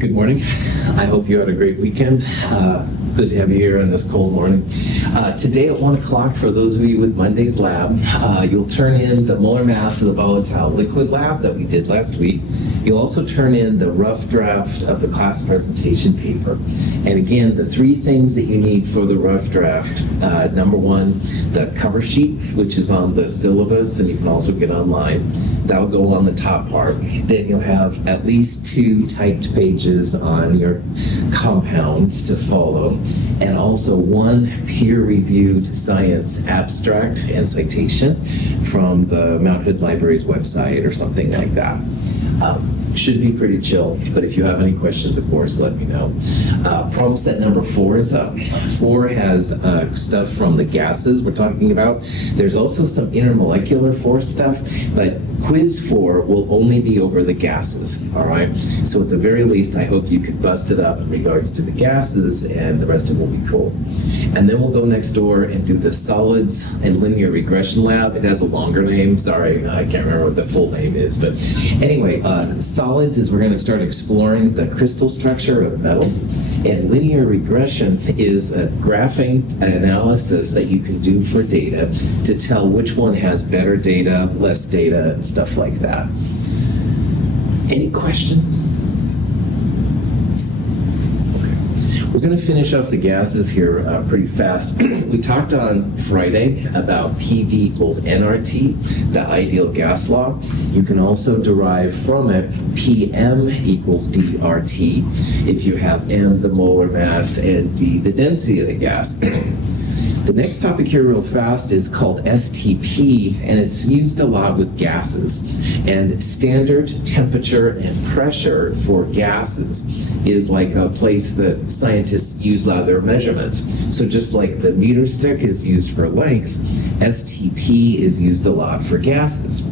Good morning. I hope you had a great weekend. Good to have you here on this cold morning. Today at 1 o'clock, for those of you with Monday's lab, you'll turn in the molar mass of the volatile liquid lab that we did last week. You'll also turn in the rough draft of the class presentation paper. And again, the three things that you need for the rough draft. Number one, the cover sheet, which is on the syllabus, and you can also get online. That'll go on the top part. Then you'll have at least 2 typed pages on your compounds to follow, and also 1 peer-reviewed science abstract and citation from the Mount Hood Library's website or something like that. Should be pretty chill, but if you have any questions, of course, let me know. Problem set number 4 is up. 4 has stuff from the gases we're talking about. There's also some intermolecular force stuff, but quiz 4 will only be over the gases, all right? So at the very least, I hope you could bust it up in regards to the gases, and the rest of it will be cool. And then we'll go next door and do the solids and linear regression lab. It has a longer name. Sorry, I can't remember what the full name is. But anyway, solids is we're going to start exploring the crystal structure of metals. And linear regression is a graphing analysis that you can do for data to tell which one has better data, less data, and stuff like that. Any questions? We're going to finish off the gases here pretty fast. We talked on Friday about PV equals nRT, the ideal gas law. You can also derive from it PM equals dRT if you have M, the molar mass, and D, the density of the gas. The next topic here real fast is called STP, and it's used a lot with gases. And standard temperature and pressure for gases is like a place that scientists use a lot of their measurements. So just like the meter stick is used for length, STP is used a lot for gases.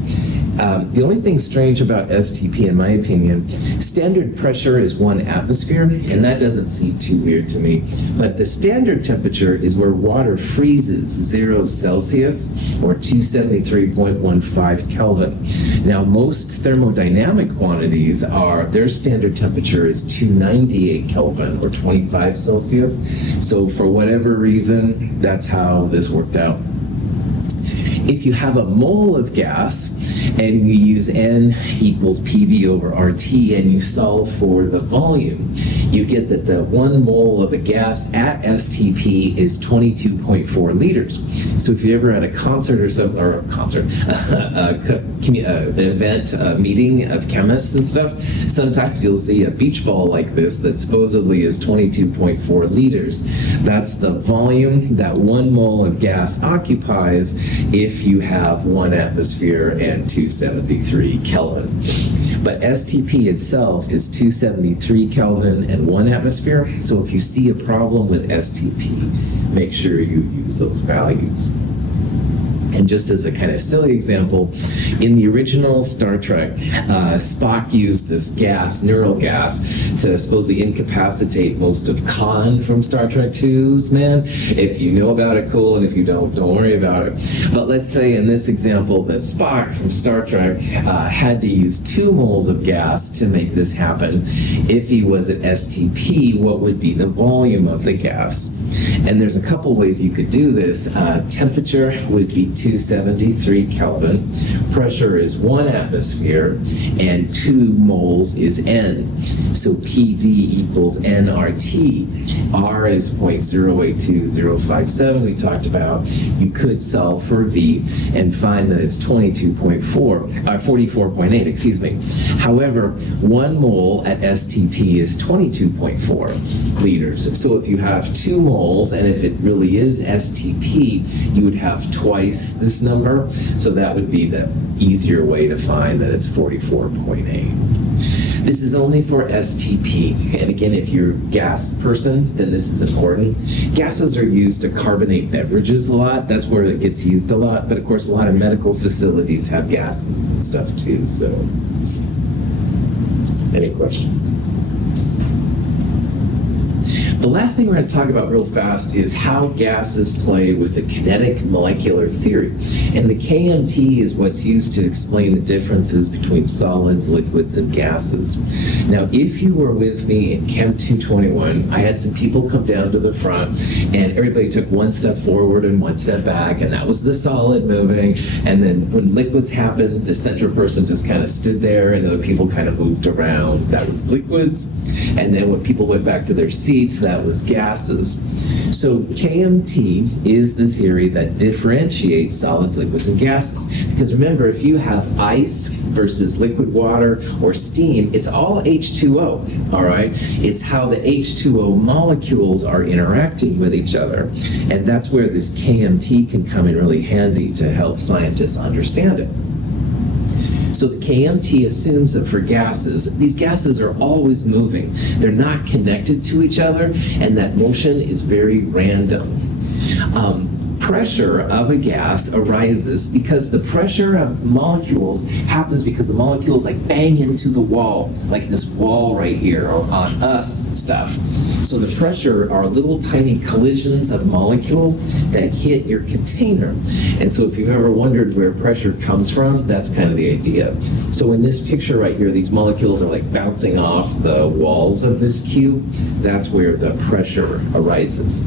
The only thing strange about STP, in my opinion, standard pressure is 1 atmosphere, and that doesn't seem too weird to me. But the standard temperature is where water freezes 0 Celsius or 273.15 Kelvin. Now, most thermodynamic quantities their standard temperature is 298 Kelvin or 25 Celsius. So for whatever reason, that's how this worked out. If you have a mole of gas and you use N equals PV over RT and you solve for the volume, you get that the 1 mole of a gas at STP is 22.4 liters. So if you ever had a concert or something, or a concert, an event, a meeting of chemists and stuff, sometimes you'll see a beach ball like this that supposedly is 22.4 liters. That's the volume that 1 mole of gas occupies if you have 1 atmosphere and 273 Kelvin. But STP itself is 273 Kelvin and 1 atmosphere. So if you see a problem with STP, make sure you use those values. And just as a kind of silly example, in the original Star Trek, Spock used this gas, neural gas, to supposedly incapacitate most of Khan from Star Trek 2's, man. If you know about it, cool, and if you don't worry about it. But let's say in this example that Spock from Star Trek had to use 2 moles of gas to make this happen. If he was at STP, what would be the volume of the gas? And there's a couple ways you could do this. Temperature would be 273 Kelvin. Pressure is 1 atmosphere, and 2 moles is N. So PV equals nRT. R is 0.082057 we talked about. You could solve for V and find that it's 44.8, excuse me. However, 1 mole at STP is 22.4 liters. So if you have 2 moles, and if it really is STP, you would have twice this number. So that would be the easier way to find that it's 44.8. This is only for STP. And again, if you're a gas person, then this is important. Gases are used to carbonate beverages a lot. That's where it gets used a lot. But of course, a lot of medical facilities have gases and stuff too. So, any questions? The last thing we're going to talk about real fast is how gases play with the kinetic molecular theory. And the KMT is what's used to explain the differences between solids, liquids, and gases. Now, if you were with me in Chem 221, I had some people come down to the front, and everybody took one step forward and one step back, and that was the solid moving. And then when liquids happened, the center person just kind of stood there, and other people kind of moved around. That was liquids. And then when people went back to their seats, that was gases. So KMT is the theory that differentiates solids, liquids, and gases. Because remember, if you have ice versus liquid water or steam, it's all H2O, all right? It's how the H2O molecules are interacting with each other. And that's where this KMT can come in really handy to help scientists understand it. So the KMT assumes that for gases, these gases are always moving. They're not connected to each other, and that motion is very random. Pressure of a gas arises because the pressure of molecules happens because the molecules like bang into the wall, like this wall right here, or on us and stuff. So the pressure are little tiny collisions of molecules that hit your container. And so if you've ever wondered where pressure comes from, that's kind of the idea. So in this picture right here, these molecules are like bouncing off the walls of this cube. That's where the pressure arises.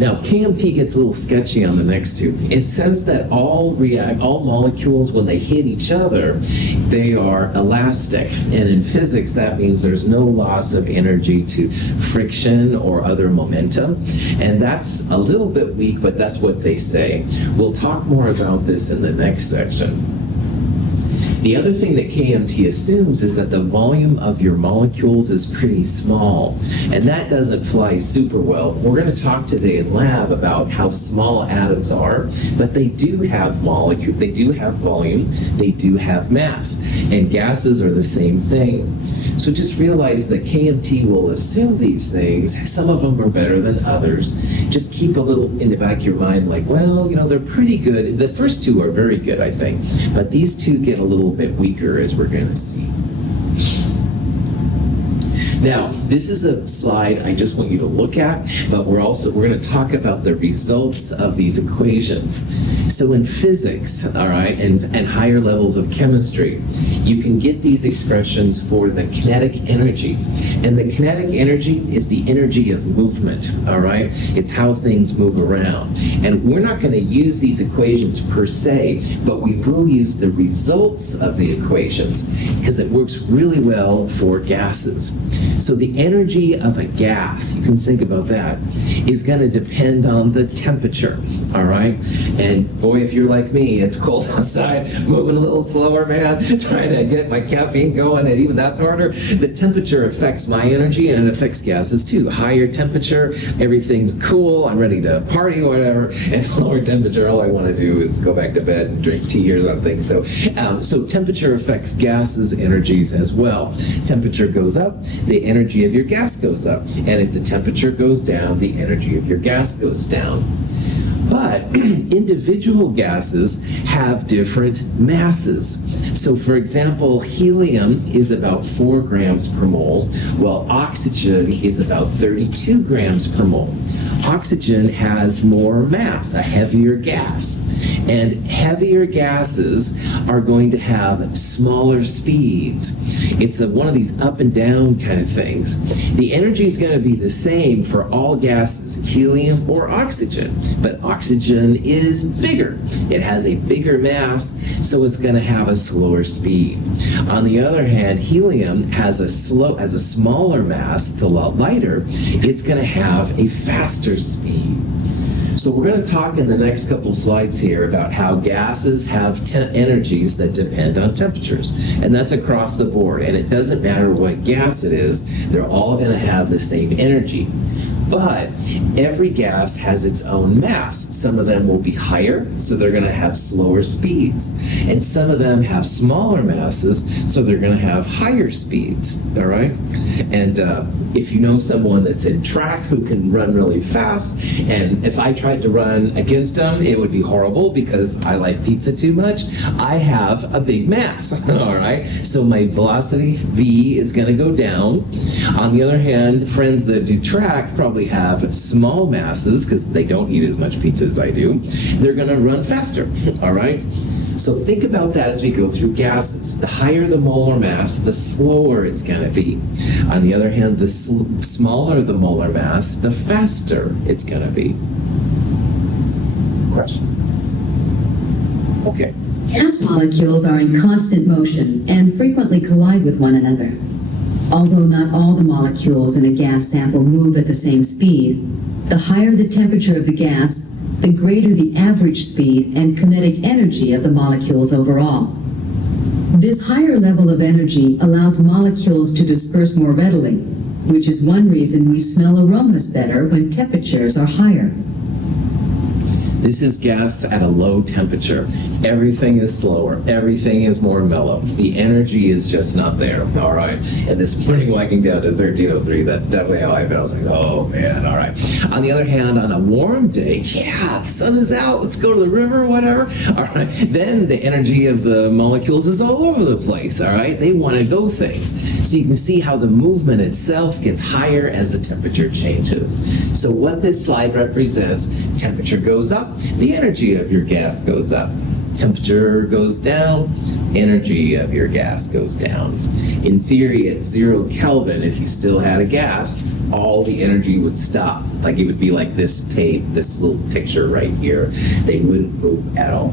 Now, KMT gets a little sketchy on the next two. It says that all molecules, when they hit each other, they are elastic. And in physics, that means there's no loss of energy to friction or other momentum. And that's a little bit weak, but that's what they say. We'll talk more about this in the next section. The other thing that KMT assumes is that the volume of your molecules is pretty small, and that doesn't fly super well. We're going to talk today in lab about how small atoms are, but they do have molecule, they do have volume, they do have mass, and gases are the same thing. So just realize that KMT will assume these things. Some of them are better than others. Just keep a little in the back of your mind like, well, you know, they're pretty good. The first two are very good, I think. But these two get a little bit weaker, as we're going to see. Now, this is a slide I just want you to look at, but we're going to talk about the results of these equations. So in physics, all right, and higher levels of chemistry, you can get these expressions for the kinetic energy. And the kinetic energy is the energy of movement, all right? It's how things move around. And we're not going to use these equations per se, but we will use the results of the equations because it works really well for gases. So the energy of a gas, you can think about that, is going to depend on the temperature, all right? And boy, if you're like me, it's cold outside, moving a little slower, man, trying to get my caffeine going, and even that's harder. The temperature affects my energy, and it affects gases too. Higher temperature, everything's cool, I'm ready to party or whatever, and lower temperature, all I want to do is go back to bed and drink tea or something. So temperature affects gases' energies as well. Temperature goes up, the energy of your gas goes up. And if the temperature goes down, the energy of your gas goes down. But individual gases have different masses. So for example, helium is about 4 grams per mole, while oxygen is about 32 grams per mole. Oxygen has more mass, a heavier gas. And heavier gases are going to have smaller speeds. It's one of these up and down kind of things. The energy is going to be the same for all gases, helium or oxygen, but oxygen is bigger. It has a bigger mass, so it's going to have a slower speed. On the other hand, helium has a smaller mass, it's a lot lighter, it's going to have a faster speed. So we're going to talk in the next couple slides here about how gases have energies that depend on temperatures. And that's across the board. And it doesn't matter what gas it is, they're all going to have the same energy. But every gas has its own mass. Some of them will be higher, so they're going to have slower speeds. And some of them have smaller masses, so they're going to have higher speeds. All right? And if you know someone that's in track who can run really fast, and if I tried to run against them, it would be horrible because I like pizza too much. I have a big mass. All right? So my velocity, V, is going to go down. On the other hand, friends that do track probably have small masses because they don't eat as much pizza as I do. They're going to run faster. All right? So think about that as we go through gases. The higher the molar mass, the slower it's going to be. On the other hand, the smaller the molar mass, the faster it's going to be. Questions? Okay. Gas molecules are in constant motion and frequently collide with one another. Although not all the molecules in a gas sample move at the same speed, the higher the temperature of the gas, the greater the average speed and kinetic energy of the molecules overall. This higher level of energy allows molecules to disperse more readily, which is one reason we smell aromas better when temperatures are higher. This is gas at a low temperature. Everything is slower. Everything is more mellow. The energy is just not there, all right? And this morning walking down to 1303, that's definitely how I felt. I was like, oh man, all right. On the other hand, on a warm day, yeah, the sun is out, let's go to the river, whatever, all right? Then the energy of the molecules is all over the place, all right? They want to go things. So you can see how the movement itself gets higher as the temperature changes. So what this slide represents, temperature goes up, the energy of your gas goes up. Temperature goes down, energy of your gas goes down. In theory, at 0 Kelvin, if you still had a gas, all the energy would stop. Like it would be like this little picture right here. They wouldn't move at all.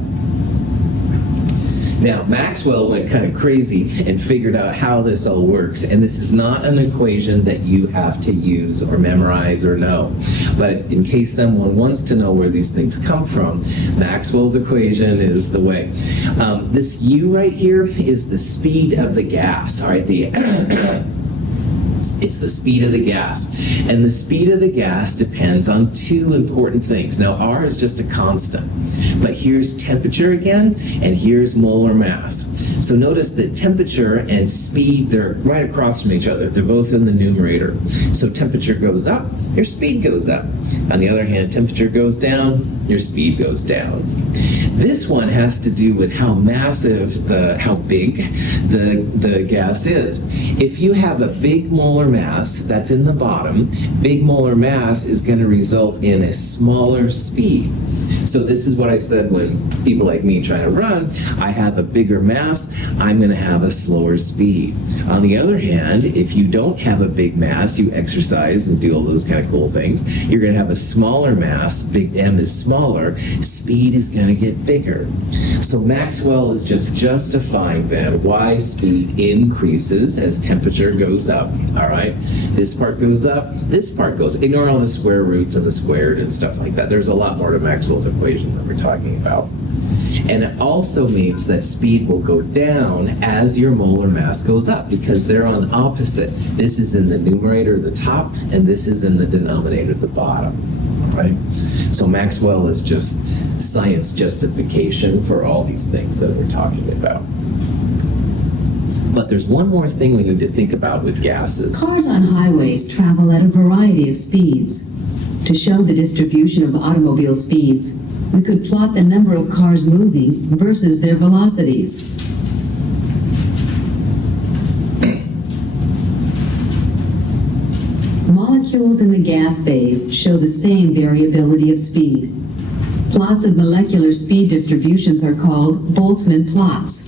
Now, Maxwell went kind of crazy and figured out how this all works, and this is not an equation that you have to use or memorize or know. But in case someone wants to know where these things come from, Maxwell's equation is the way. This U right here is the speed of the gas, all right? It's the speed of the gas. And the speed of the gas depends on two important things. Now, R is just a constant. But here's temperature again, and here's molar mass. So notice that temperature and speed, they're right across from each other. They're both in the numerator. So temperature goes up, your speed goes up. On the other hand, temperature goes down, your speed goes down. This one has to do with how massive, how big the gas is. If you have a big molar mass that's in the bottom, big molar mass is going to result in a smaller speed. So this is what I said when people like me try to run. I have a bigger mass, I'm going to have a slower speed. On the other hand, if you don't have a big mass, you exercise and do all those kind of cool things, you're going to have a smaller mass, big M is smaller, speed is going to get bigger. So Maxwell is just justifying then why speed increases as temperature goes up, all right? This part goes up, this part goes, ignore all the square roots and the squared and stuff like that. There's a lot more to Maxwell's equation that we're talking about. And it also means that speed will go down as your molar mass goes up because they're on opposite. This is in the numerator, the top, and this is in the denominator, the bottom, right? So Maxwell is just science justification for all these things that we're talking about. But there's one more thing we need to think about with gases. Cars on highways travel at a variety of speeds. To show the distribution of automobile speeds, we could plot the number of cars moving versus their velocities. Molecules in the gas phase show the same variability of speed. Plots of molecular speed distributions are called Boltzmann plots.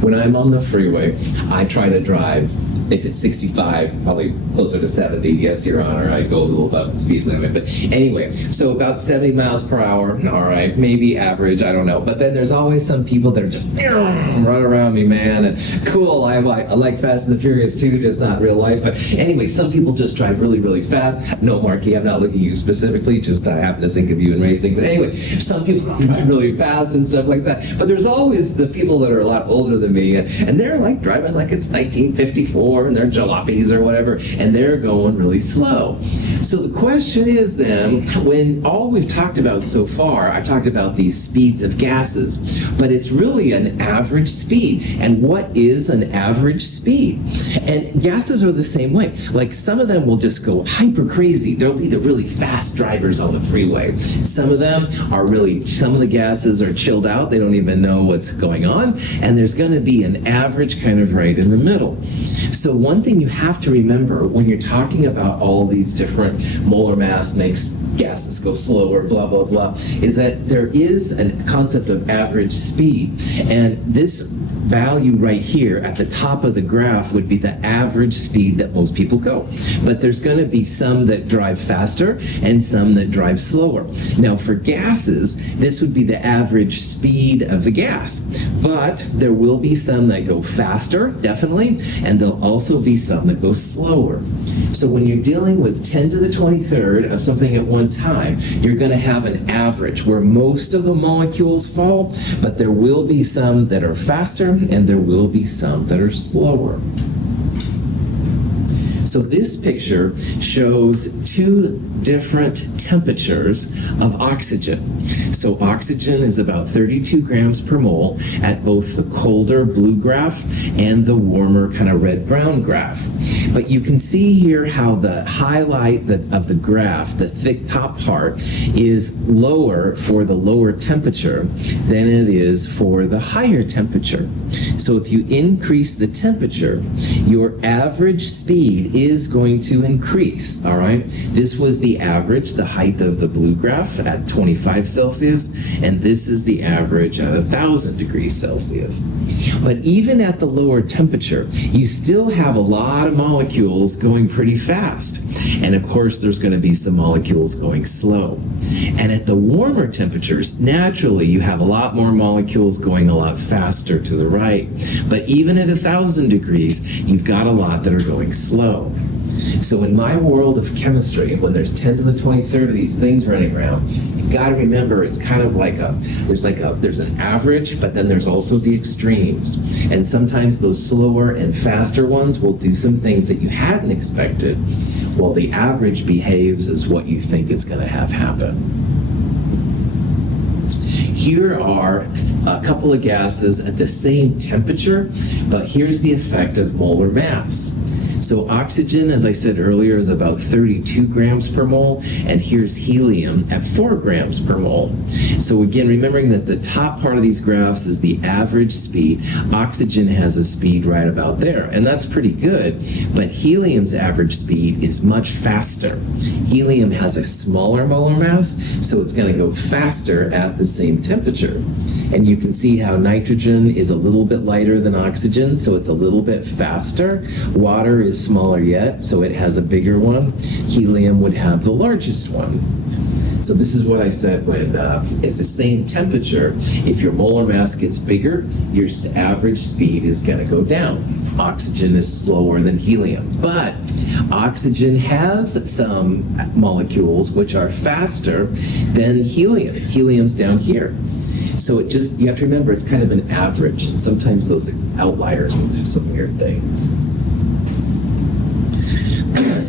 When I'm on the freeway, I try to drive, if it's 65, probably closer to 70, yes, Your Honor, I go a little above the speed limit. But anyway, so about 70 miles per hour, all right, maybe average, I don't know. But then there's always some people that are just run around me, man, and cool, I like Fast and the Furious too, just not real life. But anyway, some people just drive really, really fast. No, Marky, I'm not looking at you specifically, just I happen to think of you in racing. But anyway, some people drive really fast and stuff like that. But there's always the people that are a lot older than me me, and they're like driving like it's 1954, and they're jalopies or whatever, and they're going really slow. So the question is then, when all we've talked about so far, I talked about these speeds of gases, but it's really an average speed. And what is an average speed? And gases are the same way. Like some of them will just go hyper crazy. There'll be the really fast drivers on the freeway. Some of them are some of the gases are chilled out. They don't even know what's going on. And there's going to be an average kind of right in the middle. So one thing you have to remember when you're talking about all these different molar mass makes gases go slower, blah, blah, blah, is that there is a concept of average speed. And this value right here at the top of the graph would be the average speed that most people go. But there's going to be some that drive faster and some that drive slower. Now for gases, this would be the average speed of the gas. But there will be some that go faster, definitely, and there'll also be some that go slower. So when you're dealing with 10 to the 23rd of something at one time, you're going to have an average where most of the molecules fall, but there will be some that are faster and there will be some that are slower. So this picture shows two different temperatures of oxygen. So oxygen is about 32 grams per mole at both the colder blue graph and the warmer kind of red-brown graph. But you can see here how the highlight of the graph, the thick top part, is lower for the lower temperature than it is for the higher temperature. So if you increase the temperature, your average speed is going to increase, all right? This was the average, the height of the blue graph at 25 Celsius, and this is the average at 1,000 degrees Celsius. But even at the lower temperature, you still have a lot of molecules going pretty fast. And of course, there's going to be some molecules going slow. And at the warmer temperatures, naturally, you have a lot more molecules going a lot faster to the right. But even at 1,000 degrees, you've got a lot that are going slow. So in my world of chemistry, when there's 10 to the 23rd of these things running around, you've got to remember it's kind of like there's an average, but then there's also the extremes. And sometimes those slower and faster ones will do some things that you hadn't expected, while the average behaves as what you think it's going to have happen. Here are a couple of gases at the same temperature, but here's the effect of molar mass. So oxygen, as I said earlier, is about 32 grams per mole, and here's helium at 4 grams per mole. So again, remembering that the top part of these graphs is the average speed. Oxygen has a speed right about there, and that's pretty good, but helium's average speed is much faster. Helium has a smaller molar mass, so it's going to go faster at the same temperature. And you can see how nitrogen is a little bit lighter than oxygen, so it's a little bit faster. Water is smaller yet, so it has a bigger one. Helium would have the largest one. So this is what I said when it's the same temperature. If your molar mass gets bigger, your average speed is going to go down. Oxygen is slower than helium, but oxygen has some molecules which are faster than helium. Helium's down here. So you have to remember it's kind of an average, and sometimes those outliers will do some weird things.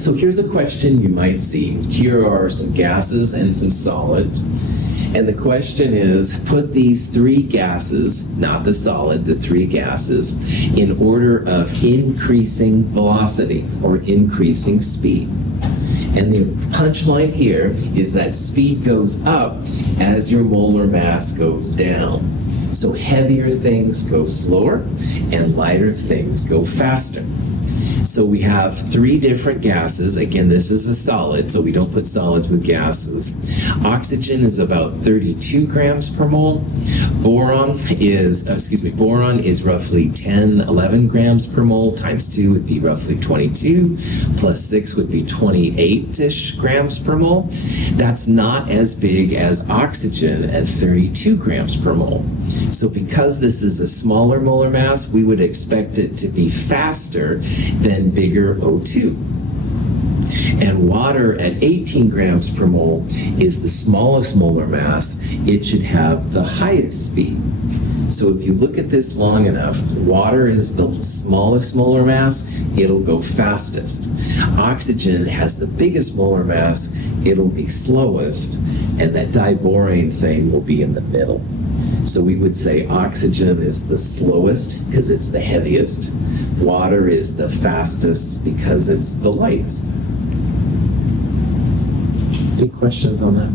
So here's a question you might see. Here are some gases and some solids. And the question is, put these three gases, not the solid, the three gases, in order of increasing velocity or increasing speed. And the punchline here is that speed goes up as your molar mass goes down. So heavier things go slower and lighter things go faster. So we have three different gases. Again, this is a solid, so we don't put solids with gases. Oxygen is about 32 grams per mole. Boron is roughly 10, 11 grams per mole. Times 2 would be roughly 22. Plus 6 would be 28-ish grams per mole. That's not as big as oxygen at 32 grams per mole. So because this is a smaller molar mass, we would expect it to be faster than bigger O2. And water at 18 grams per mole is the smallest molar mass. It should have the highest speed. So if you look at this long enough, water is the smallest molar mass, it'll go fastest. Oxygen has the biggest molar mass, it'll be slowest, and that diborane thing will be in the middle. So we would say oxygen is the slowest because it's the heaviest. Water is the fastest because it's the lightest. Any questions on that?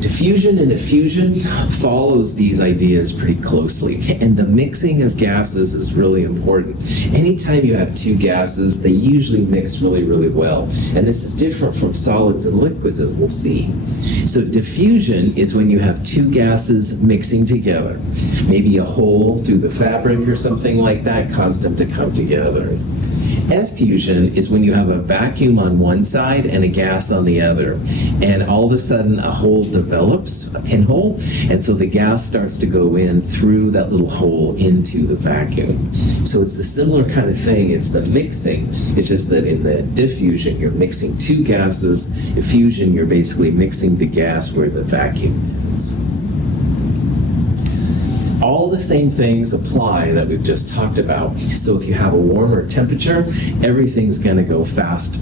Diffusion and effusion follows these ideas pretty closely, and the mixing of gases is really important. Anytime you have two gases, they usually mix really, really well, and this is different from solids and liquids, as we'll see. So diffusion is when you have two gases mixing together. Maybe a hole through the fabric or something like that caused them to come together. Effusion is when you have a vacuum on one side and a gas on the other, and all of a sudden a hole develops, a pinhole, and so the gas starts to go in through that little hole into the vacuum. So it's the similar kind of thing. It's the mixing. It's just that in the diffusion, you're mixing two gases. Effusion, you're basically mixing the gas where the vacuum is. All the same things apply that we've just talked about. So if you have a warmer temperature, everything's going to go faster.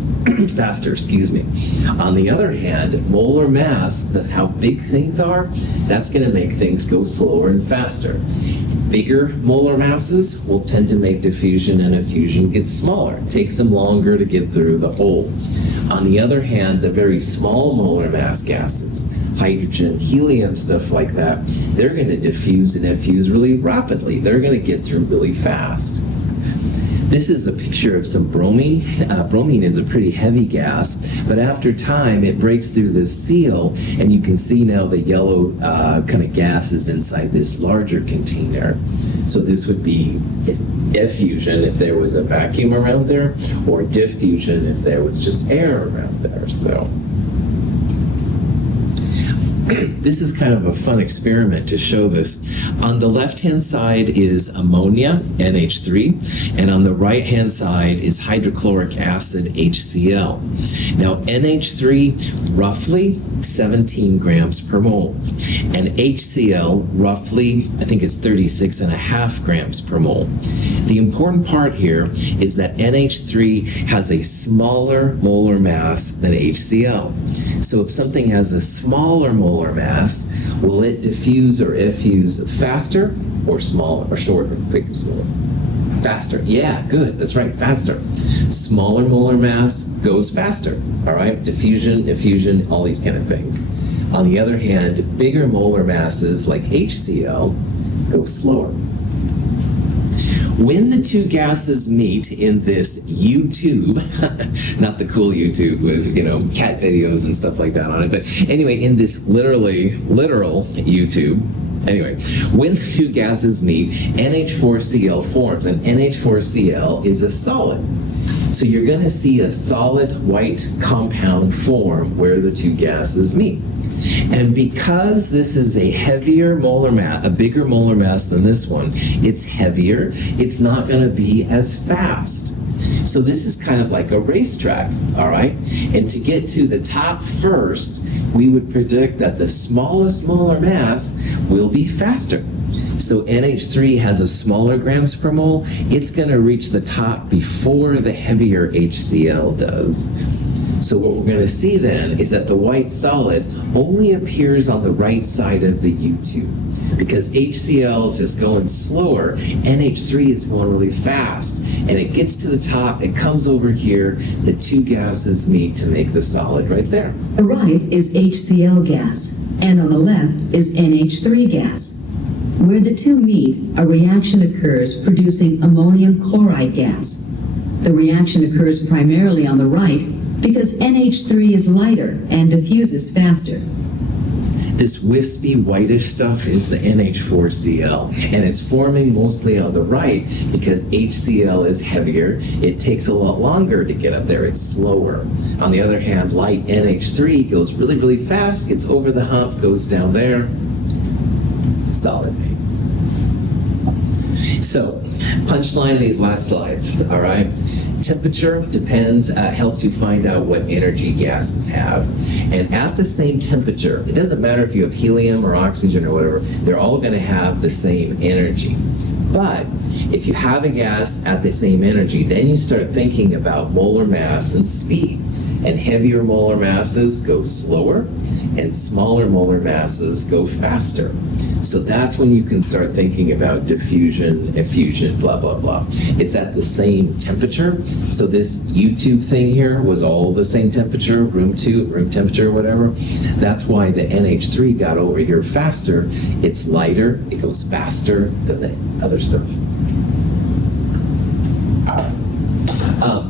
On the other hand, molar mass, how big things are, that's going to make things go slower and faster. Bigger molar masses will tend to make diffusion and effusion get smaller. It takes them longer to get through the hole. On the other hand, the very small molar mass gases, hydrogen, helium, stuff like that, they're going to diffuse and effuse really rapidly. They're going to get through really fast. This is a picture of some bromine. Bromine is a pretty heavy gas, but after time it breaks through this seal, and you can see now the yellow kind of gas is inside this larger container. So this would be effusion if there was a vacuum around there, or diffusion if there was just air around there. So this is kind of a fun experiment to show this. On the left-hand side is ammonia, NH3, and on the right-hand side is hydrochloric acid, HCl. Now, NH3, roughly 17 grams per mole, and HCl, roughly, I think it's 36.5 grams per mole. The important part here is that NH3 has a smaller molar mass than HCl. So if something has a smaller molar mass, will it diffuse or effuse faster or smaller or shorter, quicker, smaller? Faster. Yeah, good. That's right, faster. Smaller molar mass goes faster. All right, diffusion, effusion, all these kind of things. On the other hand, bigger molar masses like HCl go slower. When the two gases meet in this U-tube, not the cool U-tube with, cat videos and stuff like that on it, but anyway, in this literal U-tube, anyway, when the two gases meet, NH4Cl forms, and NH4Cl is a solid. So you're going to see a solid white compound form where the two gases meet. And because this is a heavier molar mass, a bigger molar mass than this one, it's heavier, it's not going to be as fast. So this is kind of like a racetrack, all right? And to get to the top first, we would predict that the smallest molar mass will be faster. So NH3 has a smaller grams per mole, it's going to reach the top before the heavier HCl does. So what we're going to see then is that the white solid only appears on the right side of the U-tube. Because HCl is just going slower, NH3 is going really fast. And it gets to the top, it comes over here, the two gases meet to make the solid right there. On the right is HCl gas, and on the left is NH3 gas. Where the two meet, a reaction occurs producing ammonium chloride gas. The reaction occurs primarily on the right because NH3 is lighter and diffuses faster. This wispy whitish stuff is the NH4Cl, and it's forming mostly on the right because HCl is heavier. It takes a lot longer to get up there. It's slower. On the other hand, light NH3 goes really, really fast, gets over the hump, goes down there. Solid. So, punchline of these last slides, all right? Temperature depends, helps you find out what energy gases have. And at the same temperature, it doesn't matter if you have helium or oxygen or whatever, they're all going to have the same energy. But if you have a gas at the same energy, then you start thinking about molar mass and speed. And heavier molar masses go slower, and smaller molar masses go faster. So that's when you can start thinking about diffusion, effusion, blah, blah, blah. It's at the same temperature. So this YouTube thing here was all the same temperature, room temperature, whatever. That's why the NH3 got over here faster. It's lighter, it goes faster than the other stuff.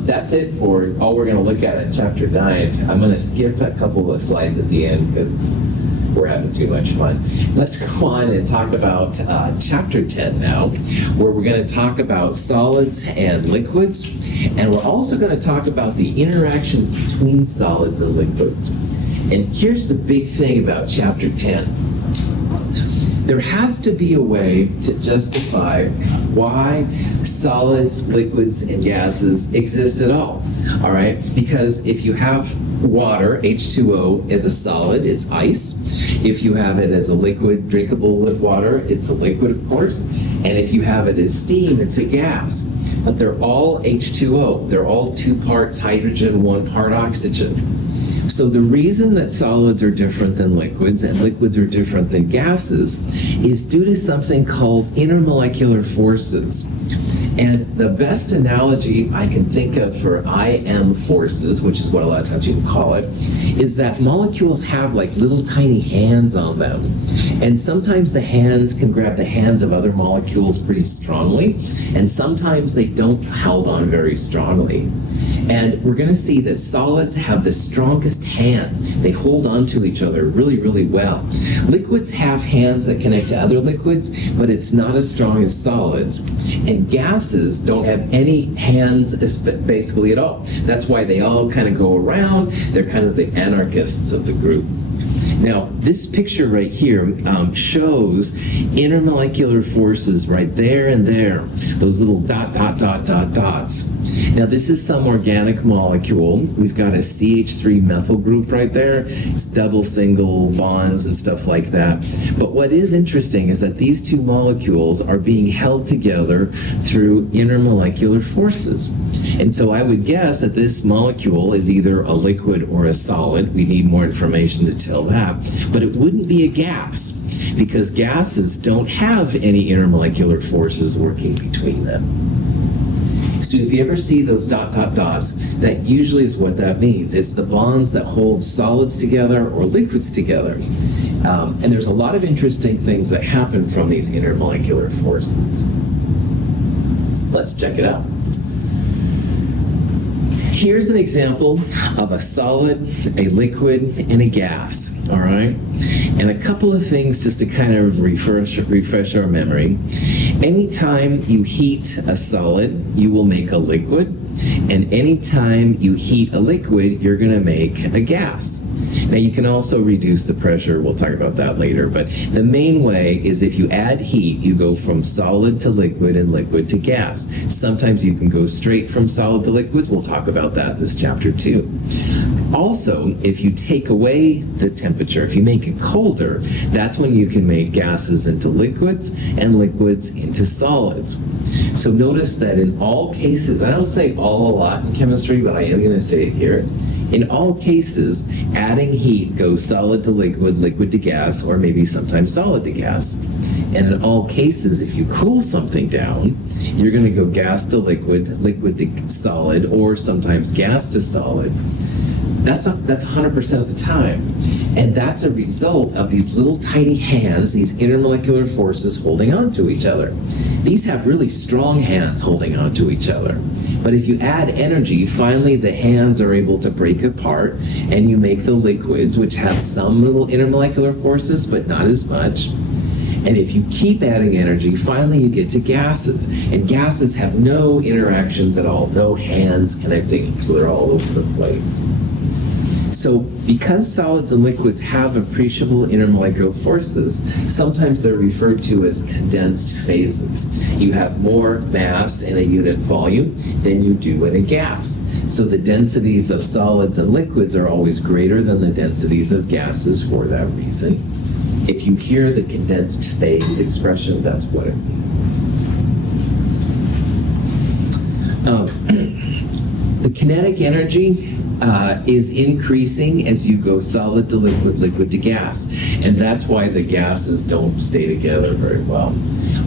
That's it for all we're going to look at in Chapter 9. I'm going to skip a couple of slides at the end because we're having too much fun. Let's go on and talk about Chapter 10 now, where we're going to talk about solids and liquids, and we're also going to talk about the interactions between solids and liquids. And here's the big thing about Chapter 10. There has to be a way to justify why solids, liquids, and gases exist at all right? Because if you have water, H2O, as a solid, it's ice. If you have it as a liquid, drinkable water, it's a liquid, of course. And if you have it as steam, it's a gas. But they're all H2O. They're all 2 parts hydrogen, 1 part oxygen. So the reason that solids are different than liquids and liquids are different than gases is due to something called intermolecular forces. And the best analogy I can think of for IM forces, which is what a lot of times you call it, is that molecules have like little tiny hands on them. And sometimes the hands can grab the hands of other molecules pretty strongly, and sometimes they don't hold on very strongly. And we're going to see that solids have the strongest hands. They hold on to each other really, really well. Liquids have hands that connect to other liquids, but it's not as strong as solids. And gases don't have any hands basically at all. That's why they all kind of go around. They're kind of the anarchists of the group. Now, this picture right here shows intermolecular forces right there and there, those little dots. Now, this is some organic molecule. We've got a CH3 methyl group right there. It's double, single bonds and stuff like that. But what is interesting is that these 2 molecules are being held together through intermolecular forces. And so I would guess that this molecule is either a liquid or a solid. We need more information to tell that. But it wouldn't be a gas, because gases don't have any intermolecular forces working between them. So if you ever see those dots, that usually is what that means. It's the bonds that hold solids together or liquids together. And there's a lot of interesting things that happen from these intermolecular forces. Let's check it out. Here's an example of a solid, a liquid, and a gas, all right? And a couple of things just to kind of refresh our memory. Anytime you heat a solid, you will make a liquid. And anytime you heat a liquid, you're going to make a gas. Now, you can also reduce the pressure. We'll talk about that later. But the main way is if you add heat, you go from solid to liquid and liquid to gas. Sometimes you can go straight from solid to liquid. We'll talk about that in this chapter too. Also, if you take away the temperature, if you make it colder, that's when you can make gases into liquids and liquids into solids. So notice that in all cases, I don't say all a lot in chemistry, but I am going to say it here. In all cases, adding heat goes solid to liquid, liquid to gas, or maybe sometimes solid to gas. And in all cases, if you cool something down, you're going to go gas to liquid, liquid to solid, or sometimes gas to solid. That's 100% of the time. And that's a result of these little tiny hands, these intermolecular forces holding on to each other. These have really strong hands holding on to each other. But if you add energy, finally the hands are able to break apart and you make the liquids, which have some little intermolecular forces, but not as much. And if you keep adding energy, finally you get to gases. And gases have no interactions at all, no hands connecting, so they're all over the place. So because solids and liquids have appreciable intermolecular forces, sometimes they're referred to as condensed phases. You have more mass in a unit volume than you do in a gas. So the densities of solids and liquids are always greater than the densities of gases for that reason. If you hear the condensed phase expression, that's what it means. The kinetic energy is increasing as you go solid to liquid, liquid to gas. And that's why the gases don't stay together very well.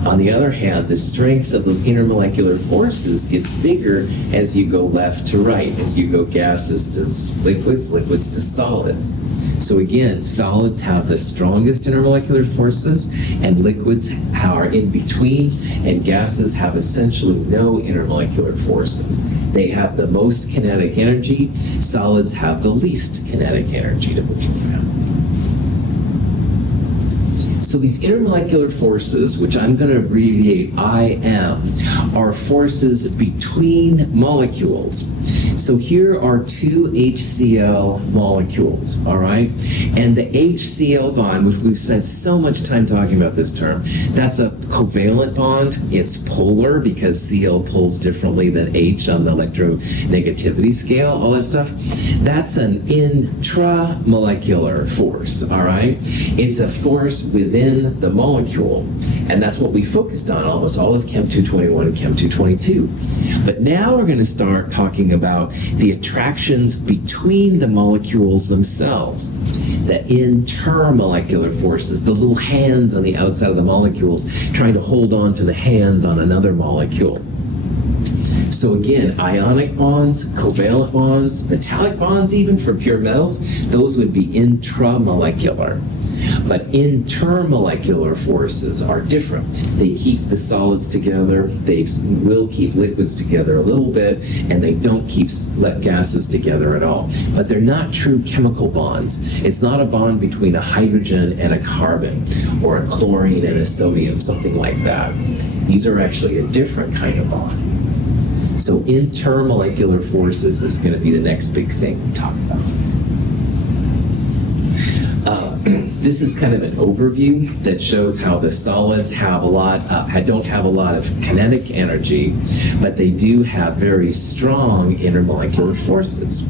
On the other hand, the strengths of those intermolecular forces gets bigger as you go left to right, as you go gases to liquids, liquids to solids. So again, solids have the strongest intermolecular forces, and liquids are in between, and gases have essentially no intermolecular forces. They have the most kinetic energy. Solids have the least kinetic energy to move around. So these intermolecular forces, which I'm going to abbreviate IM, are forces between molecules. So here are two HCl molecules, all right? And the HCl bond, which we've spent so much time talking about this term, that's a covalent bond. It's polar because Cl pulls differently than H on the electronegativity scale, all that stuff. That's an intramolecular force, all right? It's a force within the molecule. And that's what we focused on almost all of Chem 221 and Chem 222. But now we're going to start talking about the attractions between the molecules themselves, the intermolecular forces, the little hands on the outside of the molecules trying to hold on to the hands on another molecule. So again, ionic bonds, covalent bonds, metallic bonds even for pure metals, those would be intramolecular. But intermolecular forces are different. They keep the solids together, they will keep liquids together a little bit, and they don't keep gases together at all. But they're not true chemical bonds. It's not a bond between a hydrogen and a carbon, or a chlorine and a sodium, something like that. These are actually a different kind of bond. So intermolecular forces is going to be the next big thing we talk about. This is kind of an overview that shows how the solids have don't have a lot of kinetic energy, but they do have very strong intermolecular forces.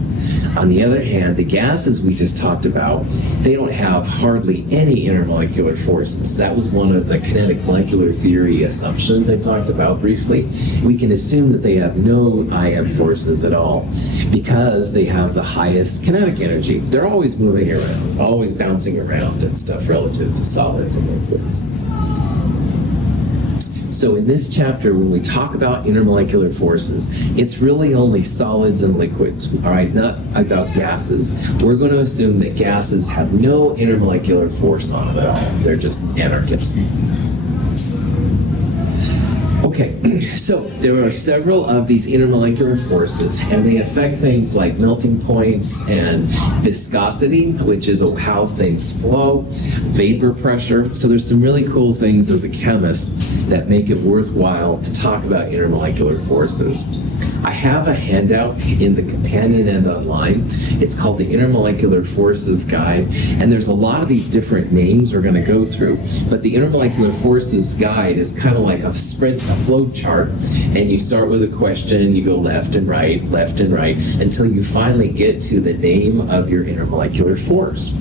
On the other hand, the gases we just talked about, they don't have hardly any intermolecular forces. That was one of the kinetic molecular theory assumptions I talked about briefly. We can assume that they have no IM forces at all because they have the highest kinetic energy. They're always moving around, always bouncing around and stuff relative to solids and liquids. So in this chapter, when we talk about intermolecular forces, it's really only solids and liquids, all right, not about gases. We're going to assume that gases have no intermolecular force on them at all. They're just anarchists. Okay, so there are several of these intermolecular forces, and they affect things like melting points and viscosity, which is how things flow, vapor pressure. So there's some really cool things as a chemist that make it worthwhile to talk about intermolecular forces. I have a handout in the companion and online. It's called the Intermolecular Forces Guide, and there's a lot of these different names we're going to go through. But the Intermolecular Forces Guide is kind of like a flow chart, and you start with a question, you go left and right, until you finally get to the name of your intermolecular force.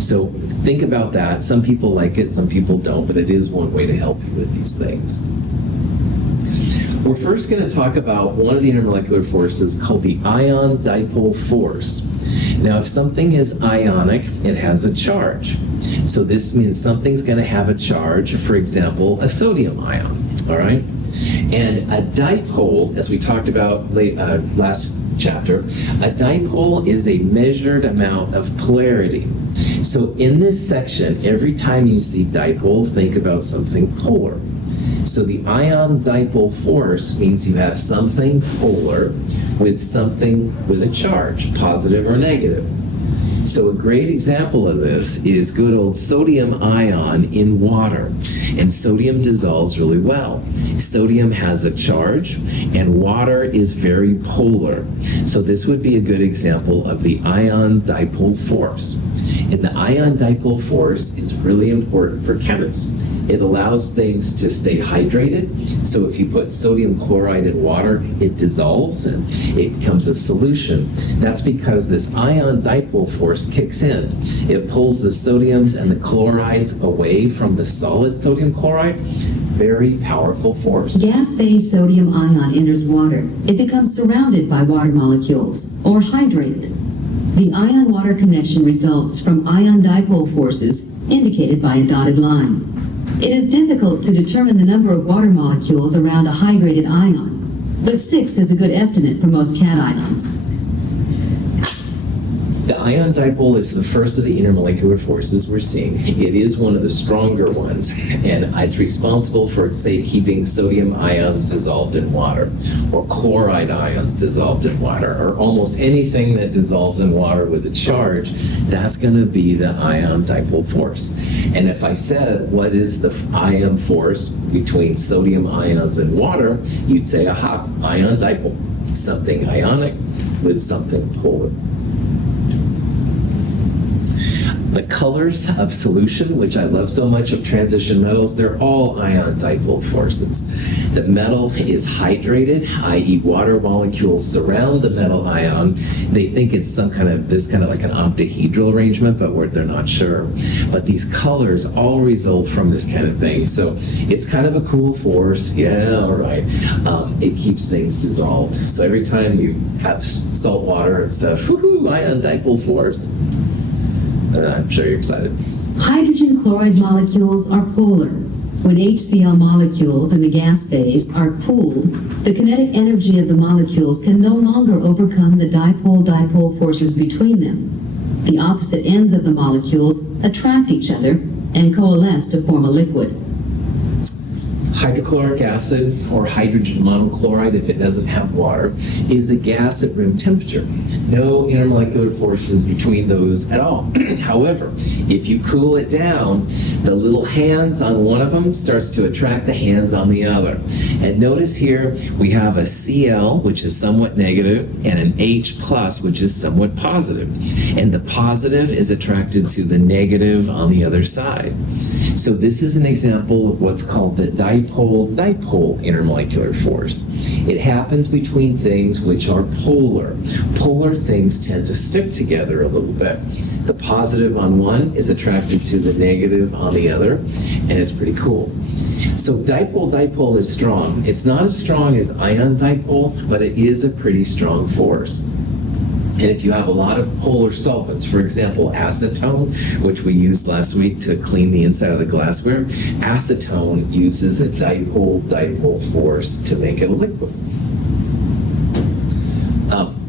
So think about that. Some people like it, some people don't, but it is one way to help you with these things. We're first going to talk about one of the intermolecular forces called the ion-dipole force. Now, if something is ionic, it has a charge. So this means something's going to have a charge, for example, a sodium ion, all right? And a dipole, as we talked about last chapter, a dipole is a measured amount of polarity. So in this section, every time you see dipole, think about something polar. So the ion-dipole force means you have something polar with something with a charge, positive or negative. So a great example of this is good old sodium ion in water. And sodium dissolves really well. Sodium has a charge, and water is very polar. So this would be a good example of the ion-dipole force. And the ion-dipole force is really important for chemists. It allows things to stay hydrated. So if you put sodium chloride in water, it dissolves and it becomes a solution. That's because this ion-dipole force kicks in. It pulls the sodiums and the chlorides away from the solid sodium chloride. Very powerful force. Gas phase sodium ion enters water. It becomes surrounded by water molecules, or hydrated. The ion-water connection results from ion-dipole forces, indicated by a dotted line. It is difficult to determine the number of water molecules around a hydrated ion, but 6 is a good estimate for most cations. The ion-dipole is the first of the intermolecular forces we're seeing. It is one of the stronger ones, and it's responsible for, say, keeping sodium ions dissolved in water, or chloride ions dissolved in water, or almost anything that dissolves in water with a charge. That's going to be the ion-dipole force. And if I said, what is the ion force between sodium ions and water, you'd say, aha, ion-dipole. Something ionic with something polar. The colors of solution, which I love so much of transition metals, they're all ion-dipole forces. The metal is hydrated, i.e. water molecules surround the metal ion. They think it's some kind of like an octahedral arrangement, but they're not sure. But these colors all result from this kind of thing. So it's kind of a cool force. Yeah, all right. It keeps things dissolved. So every time you have salt water and stuff, woohoo, ion-dipole force. I'm sure you're excited. Hydrogen chloride molecules are polar. When HCl molecules in the gas phase are pooled, the kinetic energy of the molecules can no longer overcome the dipole-dipole forces between them. The opposite ends of the molecules attract each other and coalesce to form a liquid. Hydrochloric acid, or hydrogen monochloride if it doesn't have water, is a gas at room temperature. No intermolecular forces between those at all. However, if you cool it down, the little hands on one of them starts to attract the hands on the other. And notice here we have a Cl, which is somewhat negative, and an H+, which is somewhat positive. And the positive is attracted to the negative on the other side. So this is an example of what's called the dipole-dipole intermolecular force. It happens between things which are polar. Polar things tend to stick together a little bit. The positive on one is attracted to the negative on the other, and it's pretty cool. So dipole-dipole is strong. It's not as strong as ion-dipole, but it is a pretty strong force. And if you have a lot of polar solvents, for example, acetone, which we used last week to clean the inside of the glassware, acetone uses a dipole-dipole force to make it a liquid.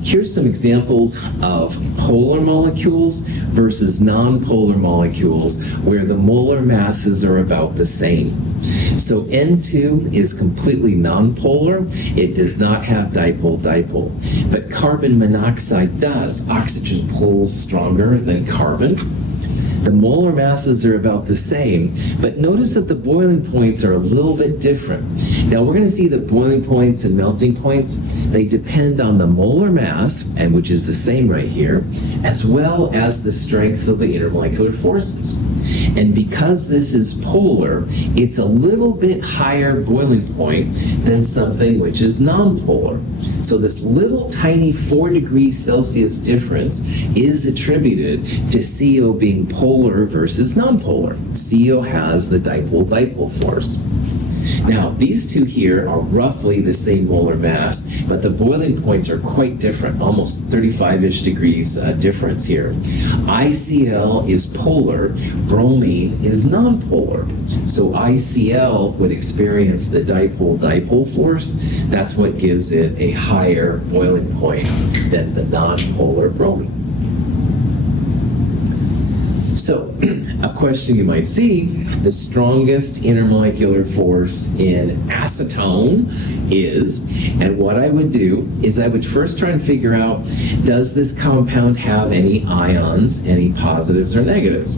Here's some examples of polar molecules versus non-polar molecules where the molar masses are about the same. So N2 is completely non-polar. It does not have dipole-dipole. But carbon monoxide does. Oxygen pulls stronger than carbon. The molar masses are about the same, but notice that the boiling points are a little bit different. Now we're going to see that boiling points and melting points, they depend on the molar mass, and which is the same right here, as well as the strength of the intermolecular forces. And because this is polar, it's a little bit higher boiling point than something which is non-polar. So this little tiny 4 degrees Celsius difference is attributed to CO being polar versus non-polar. CO has the dipole-dipole force. Now, these two here are roughly the same molar mass, but the boiling points are quite different, almost 35-ish degrees difference here. ICl is polar, bromine is non-polar. So ICl would experience the dipole-dipole force. That's what gives it a higher boiling point than the non-polar bromine. So, a question you might see, the strongest intermolecular force in acetone is, and what I would do is I would first try and figure out, does this compound have any ions, any positives or negatives?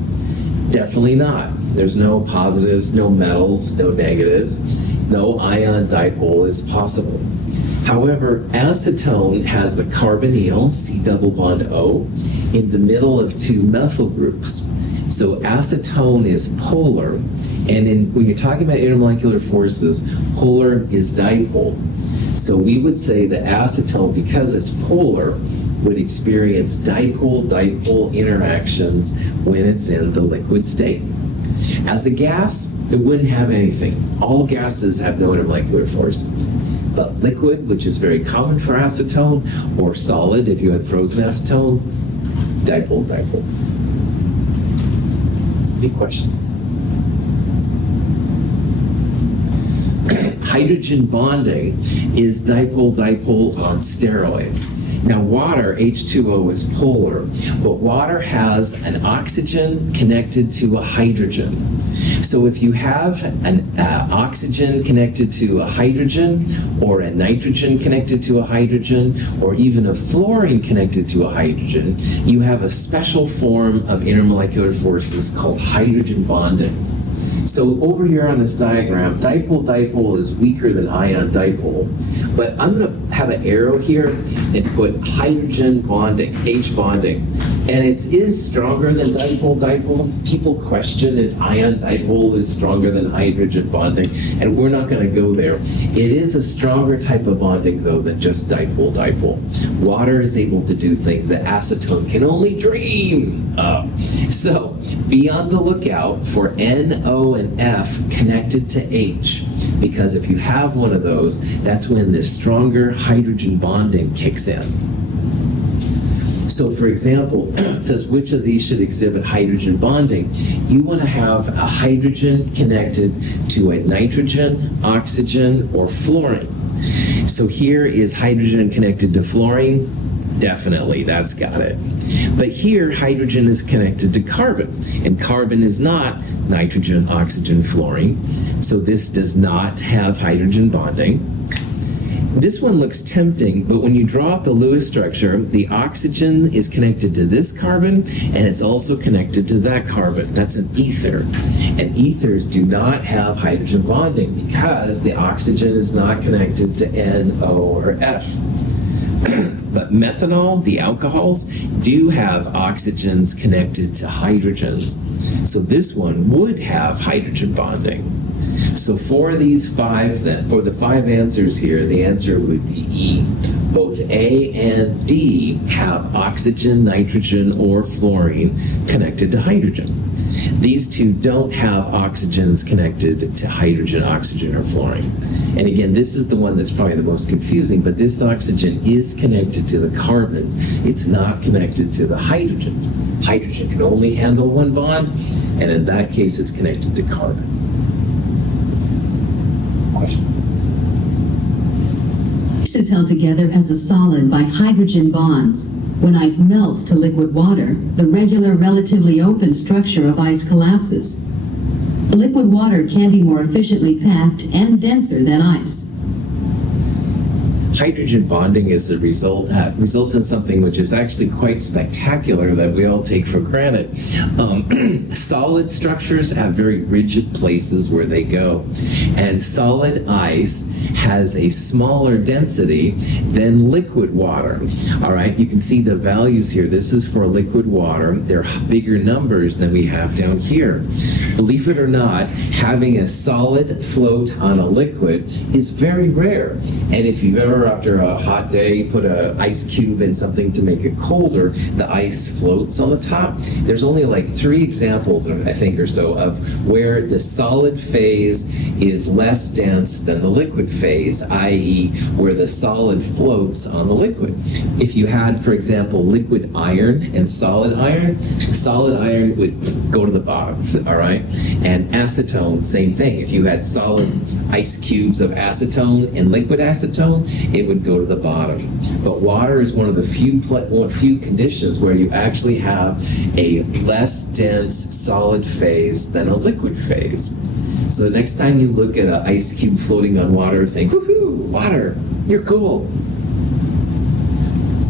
Definitely not. There's no positives, no metals, no negatives. No ion-dipole is possible. However, acetone has the carbonyl, C double bond O, in the middle of two methyl groups. So acetone is polar, and when you're talking about intermolecular forces, polar is dipole. So we would say that acetone, because it's polar, would experience dipole-dipole interactions when it's in the liquid state. As a gas, it wouldn't have anything. All gases have no intermolecular forces. But liquid, which is very common for acetone, or solid, if you had frozen acetone, dipole-dipole. Any questions? Hydrogen bonding is dipole-dipole on steroids. Now water, H2O, is polar, but water has an oxygen connected to a hydrogen. So if you have an oxygen connected to a hydrogen, or a nitrogen connected to a hydrogen, or even a fluorine connected to a hydrogen, you have a special form of intermolecular forces called hydrogen bonding. So over here on this diagram, dipole-dipole is weaker than ion-dipole, but I'm going to have an arrow here and put hydrogen bonding, H bonding, and it is stronger than dipole-dipole. People question if ion-dipole is stronger than hydrogen bonding, and we're not going to go there. It is a stronger type of bonding, though, than just dipole-dipole. Water is able to do things that acetone can only dream of. So be on the lookout for NO and F connected to H, because if you have one of those, that's when this stronger hydrogen bonding kicks in. So for example, it says which of these should exhibit hydrogen bonding. You want to have a hydrogen connected to a nitrogen, oxygen, or fluorine. So here is hydrogen connected to fluorine. Definitely, that's got it. But here, hydrogen is connected to carbon, and carbon is not nitrogen, oxygen, fluorine. So this does not have hydrogen bonding. This one looks tempting, but when you draw out the Lewis structure, the oxygen is connected to this carbon, and it's also connected to that carbon. That's an ether. And ethers do not have hydrogen bonding because the oxygen is not connected to N, O, or F. But methanol, the alcohols, do have oxygens connected to hydrogens. So this one would have hydrogen bonding. So for these five, for the five answers here, the answer would be E. Both A and D have oxygen, nitrogen, or fluorine connected to hydrogen. These two don't have oxygens connected to hydrogen, oxygen, or fluorine. And again, this is the one that's probably the most confusing, but this oxygen is connected to the carbons. It's not connected to the hydrogens. Hydrogen can only handle one bond, and in that case, it's connected to carbon. Ice is held together as a solid by hydrogen bonds. When ice melts to liquid water, the regular, relatively open structure of ice collapses. Liquid water can be more efficiently packed and denser than ice. Hydrogen bonding is a results in something which is actually quite spectacular that we all take for granted. Solid structures have very rigid places where they go, and solid ice has a smaller density than liquid water. All right, you can see the values here. This is for liquid water. They're bigger numbers than we have down here. Believe it or not, having a solid float on a liquid is very rare. And if you've ever, after a hot day, put an ice cube in something to make it colder, the ice floats on the top. There's only like 3 examples, I think, or so, of where the solid phase is less dense than the liquid phase. phase, i.e. where the solid floats on the liquid. If you had, for example, liquid iron and solid iron would go to the bottom, all right? And acetone, same thing. If you had solid ice cubes of acetone and liquid acetone, it would go to the bottom. But water is one of the few conditions where you actually have a less dense solid phase than a liquid phase. So the next time you look at an ice cube floating on water, think, woohoo, water, you're cool.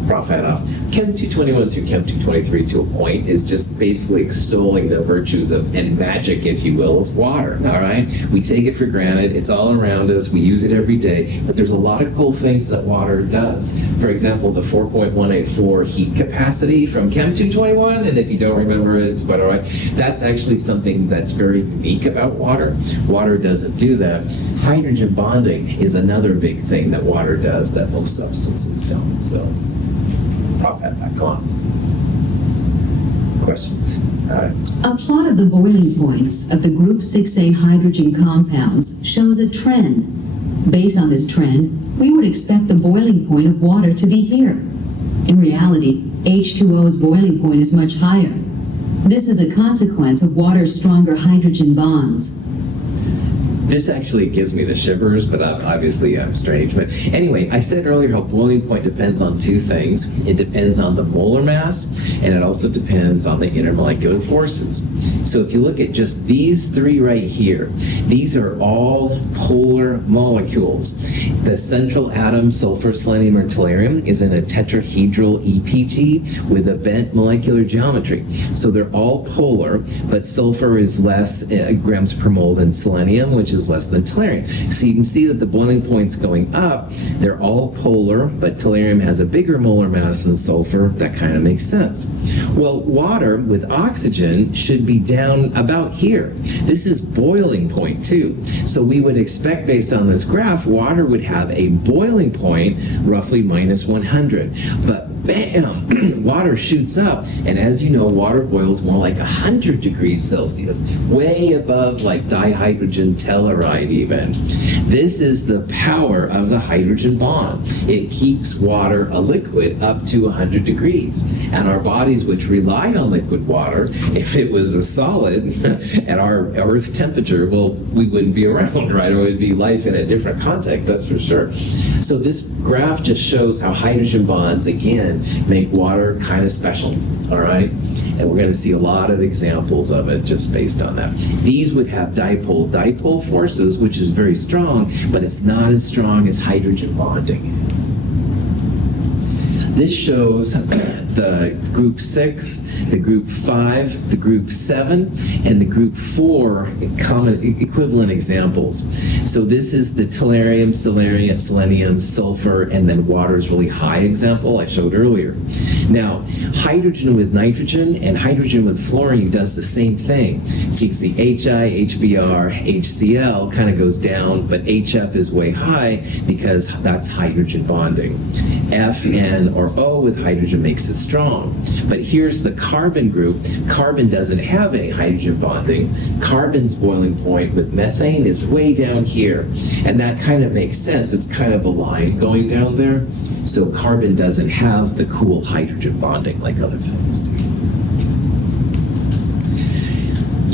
Prof hat off. Chem 221 through Chem 223 to a point is just basically extolling the virtues of, and magic, if you will, of water, all right? We take it for granted. It's all around us. We use it every day. But there's a lot of cool things that water does. For example, the 4.184 heat capacity from Chem 221, and if you don't remember it, it's quite all right. That's actually something that's very unique about water. Water doesn't do that. Hydrogen bonding is another big thing that water does that most substances don't. So, pop that back on. Questions? All right. A plot of the boiling points of the group 6A hydrogen compounds shows a trend. Based on this trend, we would expect the boiling point of water to be here. In reality, H2O's boiling point is much higher. This is a consequence of water's stronger hydrogen bonds. This actually gives me the shivers, but obviously I'm strange. But anyway, I said earlier how boiling point depends on two things. It depends on the molar mass, and it also depends on the intermolecular forces. So if you look at just these three right here, these are all polar molecules. The central atom, sulfur, selenium, or tellurium, is in a tetrahedral EPG with a bent molecular geometry. So they're all polar, but sulfur is less grams per mole than selenium, which is less than tellurium. So you can see that the boiling point's going up. They're all polar, but tellurium has a bigger molar mass than sulfur. That kind of makes sense. Well, water with oxygen should be down about here. This is boiling point too. So we would expect, based on this graph, water would have a boiling point roughly minus 100. But bam, water shoots up. And as you know, water boils more like 100 degrees Celsius, way above like dihydrogen telluride even. This is the power of the hydrogen bond. It keeps water a liquid up to 100 degrees. And our bodies, which rely on liquid water, if it was a solid at our Earth temperature, well, we wouldn't be around, right? Or it would be life in a different context, that's for sure. So this graph just shows how hydrogen bonds, again, make water kind of special, all right? And we're going to see a lot of examples of it just based on that. These would have dipole-dipole forces, which is very strong, but it's not as strong as hydrogen bonding is. This shows the group 6, the group 5, the group 7, and the group 4 common equivalent examples. So this is the tellurium, selenium, sulfur, and then water's really high example I showed earlier. Now, hydrogen with nitrogen and hydrogen with fluorine does the same thing. So you can see HI, HBr, HCl kind of goes down, but HF is way high because that's hydrogen bonding. F, N, or O with hydrogen makes it strong. But here's the carbon group. Carbon doesn't have any hydrogen bonding. Carbon's boiling point with methane is way down here. And that kind of makes sense. It's kind of a line going down there. So carbon doesn't have the cool hydrogen bonding like other things do.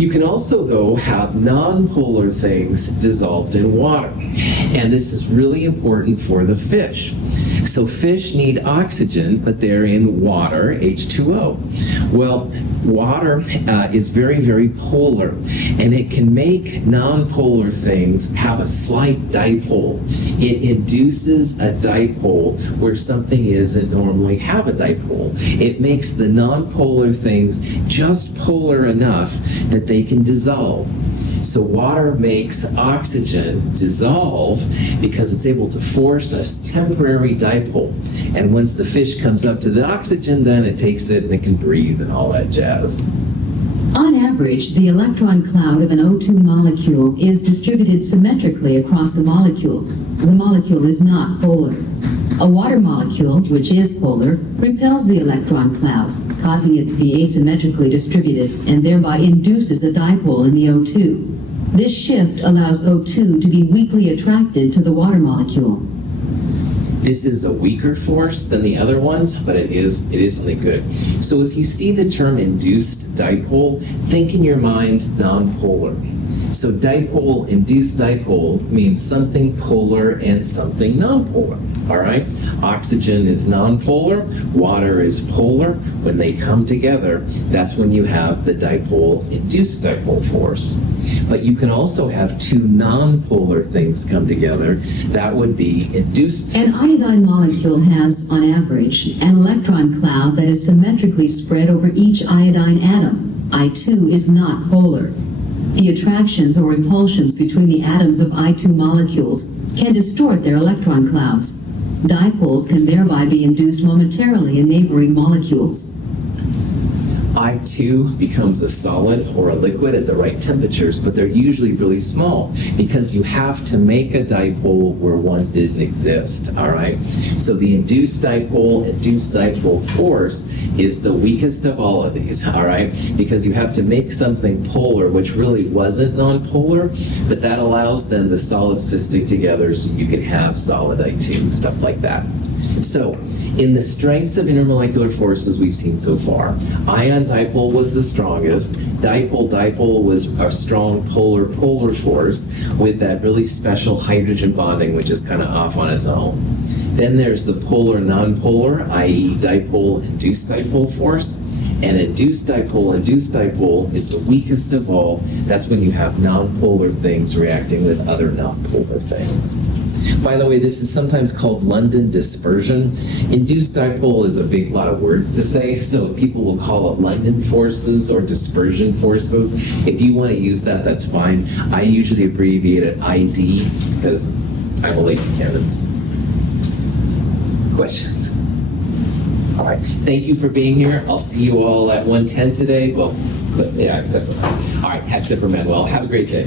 You can also, though, have nonpolar things dissolved in water. And this is really important for the fish. So fish need oxygen, but they're in water, H2O. Well, water is very, very polar, and it can make nonpolar things have a slight dipole. It induces a dipole where something isn't normally have a dipole. It makes the nonpolar things just polar enough that they can dissolve. So water makes oxygen dissolve because it's able to force a temporary dipole. And once the fish comes up to the oxygen, then it takes it and it can breathe and all that jazz. On average, the electron cloud of an O2 molecule is distributed symmetrically across the molecule. The molecule is not polar. A water molecule, which is polar, repels the electron cloud, causing it to be asymmetrically distributed and thereby induces a dipole in the O2. This shift allows O2 to be weakly attracted to the water molecule. This is a weaker force than the other ones, but it is something good. So if you see the term induced dipole, think in your mind nonpolar. So dipole, induced dipole, means something polar and something nonpolar. All right? Oxygen is nonpolar, water is polar. When they come together, that's when you have the dipole-induced dipole force. But you can also have two nonpolar things come together. That would be induced. An iodine molecule has, on average, an electron cloud that is symmetrically spread over each iodine atom. I2 is not polar. The attractions or repulsions between the atoms of I2 molecules can distort their electron clouds. Dipoles can thereby be induced momentarily in neighboring molecules. I2 becomes a solid or a liquid at the right temperatures, but they're usually really small because you have to make a dipole where one didn't exist, all right? So the induced dipole force is the weakest of all of these, all right? Because you have to make something polar, which really wasn't nonpolar, but that allows then the solids to stick together so you can have solid I2, stuff like that. So, in the strengths of intermolecular forces we've seen so far, ion-dipole was the strongest, dipole-dipole was a strong polar-polar force with that really special hydrogen bonding, which is kind of off on its own. Then there's the polar-nonpolar, i.e. dipole-induced dipole force. And induced dipole is the weakest of all. That's when you have nonpolar things reacting with other nonpolar things. By the way, this is sometimes called London dispersion. Induced dipole is a big lot of words to say, so people will call it London forces or dispersion forces. If you want to use that, that's fine. I usually abbreviate it ID because I'm a late chemist. Questions? All right. Thank you for being here. I'll see you all at 1:10 today. Well, yeah, except for, all right, except for Manuel. Have a great day.